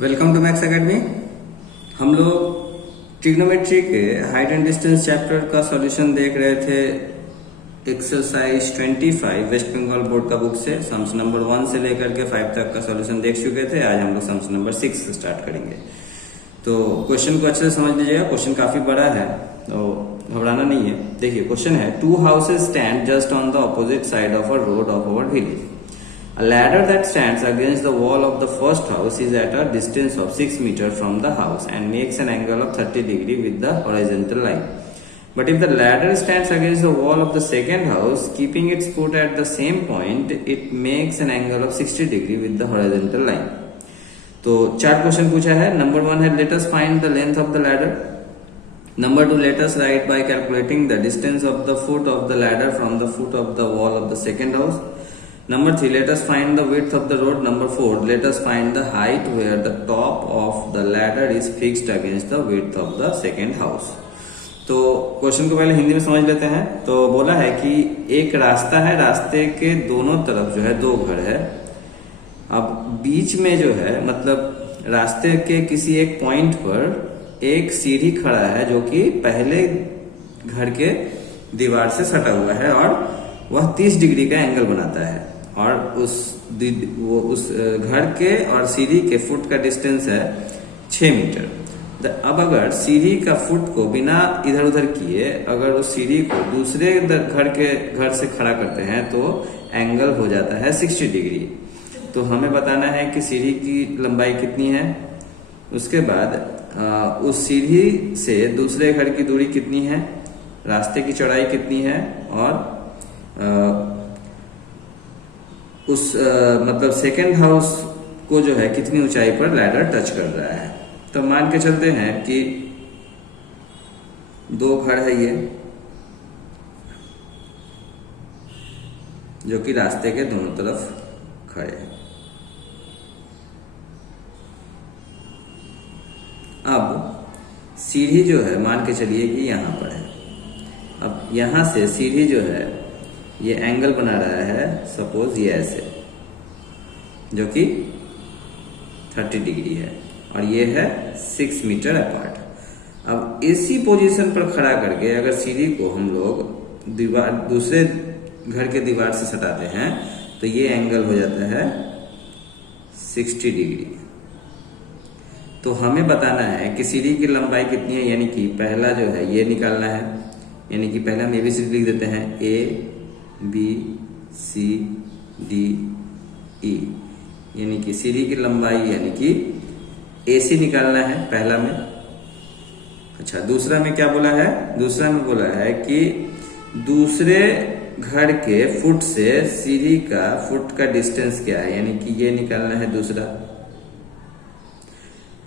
Welcome to max academy. हम लोग trigonometry के हाइट एंड डिस्टेंस चैप्टर का सॉल्यूशन देख रहे थे। एक्सरसाइज 25 वेस्ट बंगाल बोर्ड का बुक से सम्स नंबर 1 से लेकर के 5 तक का सॉल्यूशन देख चुके थे। आज हम लोग सम्स नंबर 6 से स्टार्ट करेंगे। तो क्वेश्चन को अच्छे से समझ लीजिएगा, क्वेश्चन काफी बड़ा है तो घबराना नहीं है। देखिए क्वेश्चन है, 2 houses stand just on the opposite side of a road of our village. A ladder that stands against the wall of the first house is at a distance of 6 meters from the house and makes an angle of 30 degrees with the horizontal line. But if the ladder stands against the wall of the second house, keeping its foot at the same point, it makes an angle of 60 degrees with the horizontal line. तो 4 question पूछा है। Number 1 है, let us find the length of the ladder. Number 2, let us write by calculating the distance of the foot of the ladder from the foot of the wall of the second house. Number 3, let us find the width of the road. Number 4, let us find the height where the top of the ladder is fixed against the width of the second house. तो question को पहले हिंदी में समझ लेते हैं। तो बोला है कि एक रास्ता है, रास्ते के दोनों तरफ जो है 2 घर है। अब बीच में जो है मतलब रास्ते के किसी एक पॉइंट पर एक सीढ़ी खड़ा है जो कि पहले घर के दीवार से सटा हुआ है और वह 30 डिग्री का एंगल बनाता है। और उस घर के और सीढ़ी के फुट का डिस्टेंस है 6 मीटर। अब अगर सीढ़ी का फुट को बिना इधर उधर किए अगर उस सीढ़ी को दूसरे घर से खड़ा करते हैं तो एंगल हो जाता है 60 डिग्री। तो हमें बताना है कि सीढ़ी की लंबाई कितनी है, उसके बाद उस सीढ़ी से दूसरे घर की दूरी कितनी है, रास्ते की चौड़ाई कितनी है और उस मतलब सेकेंड हाउस को जो है कितनी ऊंचाई पर लैडर टच कर रहा है। तो मान के चलते हैं कि 2 घर है ये जो कि रास्ते के दोनों तरफ खड़े हैं। अब सीढ़ी जो है मान के चलिए कि यहां पर है। अब यहां से सीढ़ी जो है ये एंगल बना रहा है, सपोज ये ऐसे, जो कि 30 डिग्री है और ये है 6 मीटर अपार्ट। अब इसी पोजीशन पर खड़ा करके अगर सीढ़ी को हम लोग दूसरे घर के दीवार से सटाते हैं तो ये एंगल हो जाता है 60 डिग्री। तो हमें बताना है कि सीढ़ी की लंबाई कितनी है, यानी कि पहला जो है ये निकालना है। यानी कि पहले हम ABCD लिख देते हैं, ABCD E, यानी कि सीढ़ी की लंबाई यानी कि AC निकालना है पहला में। अच्छा, दूसरा में क्या बोला है? दूसरा में बोला है कि दूसरे घर के फुट से सीढ़ी का फुट का डिस्टेंस क्या है, यानी कि ये निकालना है दूसरा।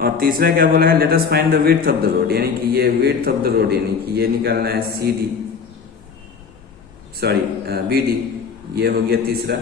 और तीसरा क्या बोला है? Let us find the width of the road, यानी कि ये विड्थ ऑफ द रोड यानी कि ये निकालना है BD, ये हो गया तीसरा।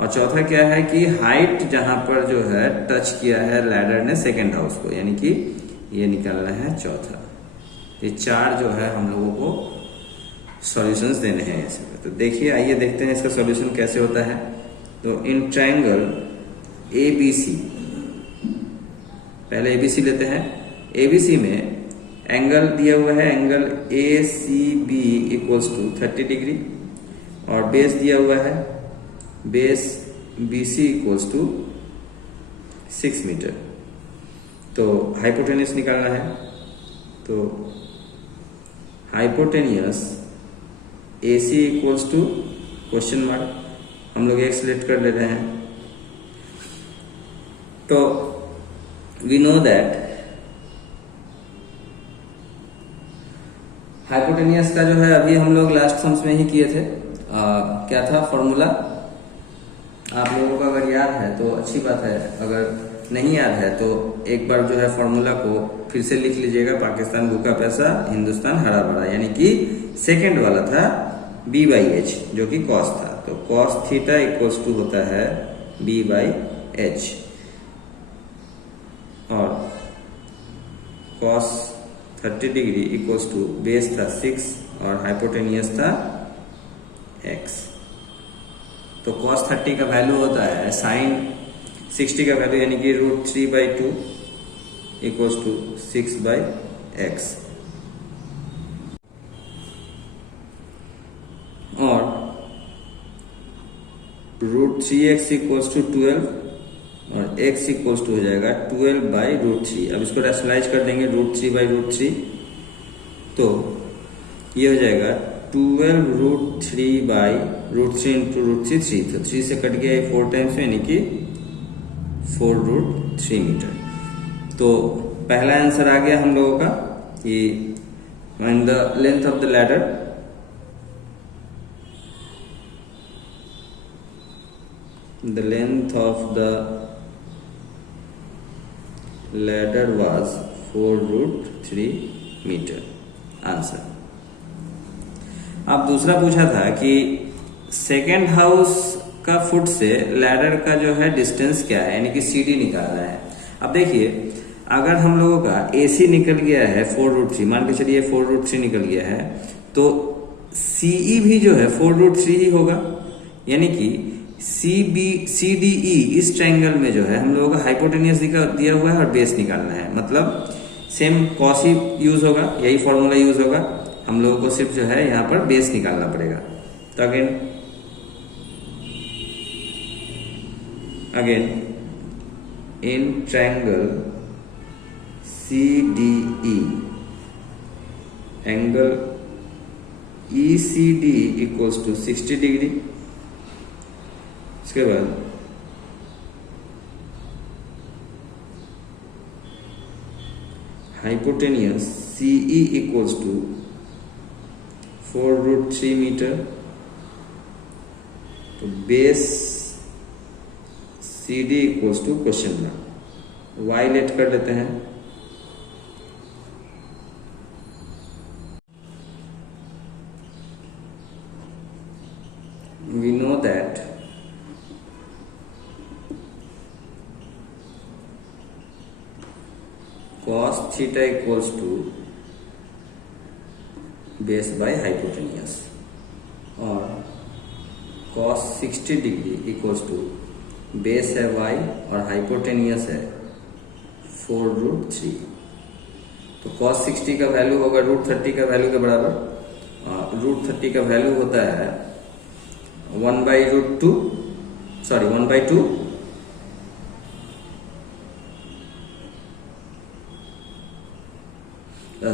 और चौथा क्या है कि हाइट जहां पर जो है टच किया है लैडर ने सेकेंड हाउस को, यानी कि ये निकालना है चौथा। ये 4 जो है हम लोगों को सॉल्यूशंस देने हैं इसमें। तो देखिए, आइए देखते हैं इसका सॉल्यूशन कैसे होता है। तो इन ट्रायंगल ABC, पहले ABC लेते हैं। ABC में एंगल दिया हुआ है, angle ACB equals to 30 degree और बेस दिया हुआ है, base BC equals to 6 metre. तो हाइपोटेनियस निकालना है। तो hypotenuse AC equals to question mark, हम लोग एक सिलेक्ट कर ले रहे हैं। तो we know that हाइपोटेनियस का जो है अभी हम लोग लास्ट सम्स में ही किए थे। क्या था फॉर्मूला? आप लोगों को अगर याद है तो अच्छी बात है, अगर नहीं याद है तो एक बार जो है फॉर्मूला को फिर से लिख लीजिएगा। पाकिस्तान भूखा पैसा, हिंदुस्तान हरा भरा, यानी कि सेकेंड वाला था B/H जो कि कॉस था। तो कॉस थीटा इक्वल्स टू होता है B/H और cos 30 degree equals to base था 6 और हाइपोटेनियस था x। तो cos 30 का वैल्यू होता है sin 60 का वैल्यू यानी कि √3/2 इक्वल्स टू 6/x, और √3x इक्वल्स टू 12 और x इक्वल्स टू हो जाएगा 12/√3। अब इसको रैशनलाइज कर देंगे √3/√3, तो ये हो जाएगा 12√3/√3 इंटू √3, तो 3 से कट गया 4 टाइम्स, यानी कि 4√3 मीटर। तो पहला आंसर आ गया हम लोगों का कि find the length of the ladder. The length of the ladder was 4√3 meter. Answer. अब दूसरा पूछा था कि सेकेंड हाउस का फुट से लैडर का जो है डिस्टेंस क्या है, यानी कि सीडी निकालना है। अब देखिए, अगर हम लोगों का एसी निकल गया है 4√3, मान के चलिए 4√3 निकल गया है, तो सीई भी जो है 4√3 ही होगा, यानी कि CDE इस ट्रायंगल में जो है हम लोगों का हाइपोटेनियस दिया हुआ है और बेस निकालना है, मतलब सेम कॉस ही यूज होगा, यही फॉर्मूला यूज होगा, हम लोगों को सिर्फ जो है यहाँ पर बेस निकालना पड़ेगा। तो again in triangle CDE angle ECD equals to 60 degree. इसके बाद hypotenuse CE equals to 4√3 metre, तो base CD equals to question mark, y let कर देते हैं। We know that cos theta equals to base by hypotenuse, और cos 60 degree equals to base है y और hypotenuse है 4√3। तो cos 60 का वैल्यू होगा √30 का वैल्यू के बराबर, √30 का वैल्यू होता है 1/2, सॉरी 1/2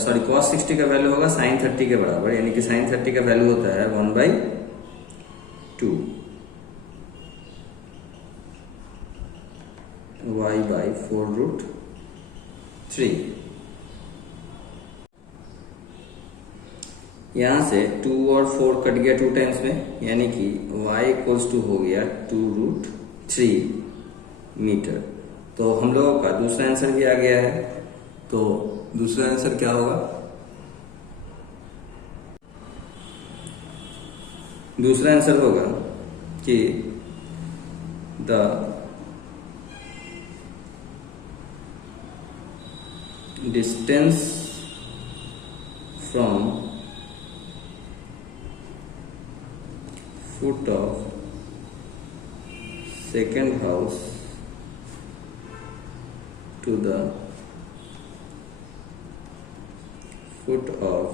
सॉरी cos 60 का वैल्यू होगा sin 30 के बराबर, यानी कि sin 30 का वैल्यू होता है 1/2 y/4√3। यहां से 2 और 4 कट गया 2 टाइम्स में, यानी कि y इक्वल्स टू हो गया 2√3 मीटर। तो हम लोगों का दूसरा आंसर भी आ गया है। तो दूसरा आंसर क्या होगा? दूसरा आंसर होगा कि the distance from foot of second house to the foot of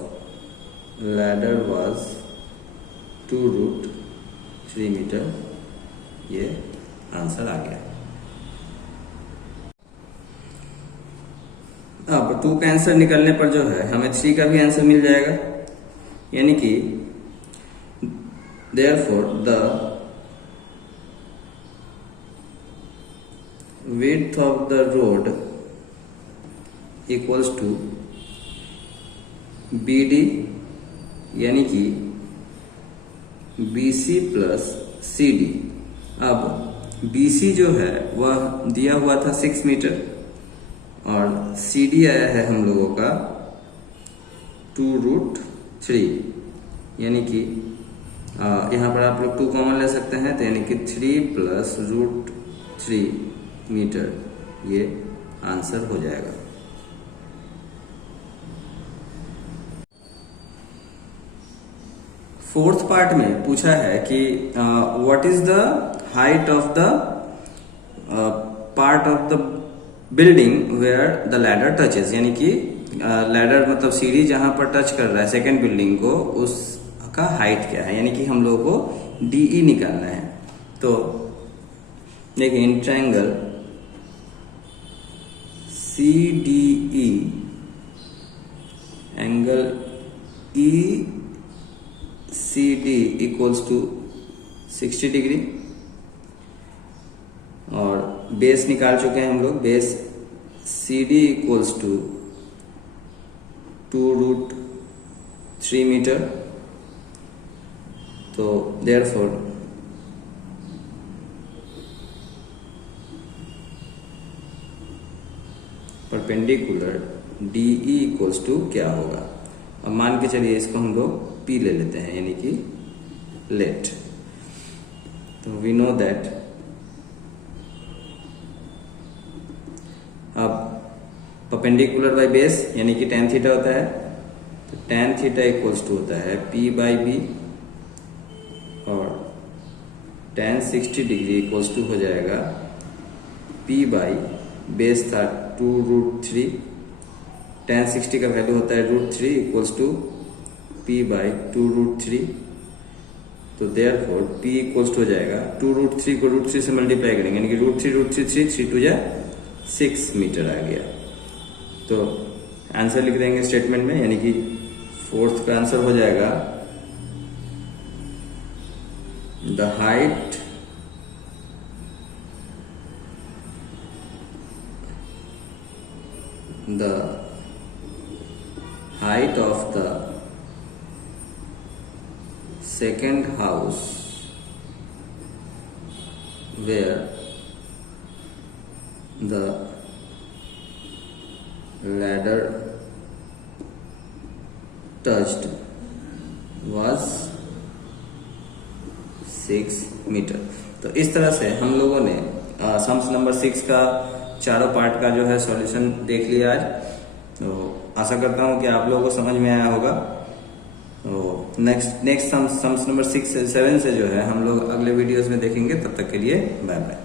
ladder was 2√3 metre. ये आंसर आ गया। अब 2 का आंसर निकलने पर जो है हमें 3 का भी आंसर मिल जाएगा, यानी कि therefore the width of the road equals to BD, यानी कि BC प्लस CD। अब BC जो है वह दिया हुआ था 6 मीटर और CD आया है हम लोगों का 2√3, यानी कि यहाँ पर आप लोग 2 कॉमन ले सकते हैं, तो यानी कि 3 प्लस √3 मीटर ये आंसर हो जाएगा। फोर्थ पार्ट में पूछा है कि what is the height of the part of the building where the ladder touches, यानी कि लैडर मतलब सीढ़ी जहां पर टच कर रहा है सेकेंड बिल्डिंग को, उसका हाइट क्या है, यानी कि हम लोगों को डीई निकालना है। तो देखिए in triangle CDE angle ECD equals to 60 degree, और बेस निकाल चुके हैं हम लोग, base CD equals to 2√3 metre. तो therefore perpendicular DE equals to क्या होगा, अब मान के चलिए इसको हम लोग P ले लेते हैं, यानी कि लेट। तो वी नो दैट अब परपेंडिकुलर बाय बेस यानी कि tan थीटा होता है, तो tan थीटा इक्वल्स टू होता है P/B, और tan 60 डिग्री इक्वल्स टू हो जाएगा P बाई बेस था 2√3, tan 60 का वैल्यू होता है √3 इक्वल्स टू P बाई 2√3। तो देयरफॉर P इक्वल्स टू हो जाएगा 2√3 को √3 से मल्टीप्लाई करेंगे, यानी कि √3 3 2 जा 6 मीटर आ गया। तो आंसर लिख देंगे स्टेटमेंट में, यानी कि फोर्थ का आंसर हो जाएगा the height of the second house where the ladder touched was 6 metre. तो इस तरह से हम लोगों ने सम्स नंबर 6 का चारों पार्ट का जो है सॉल्यूशन देख लिया आज। तो आशा करता हूं कि आप लोगों को समझ में आया होगा। तो नेक्स्ट सम्स नंबर 6 7 से जो है हम लोग अगले वीडियोस में देखेंगे। तब तक के लिए बाय बाय।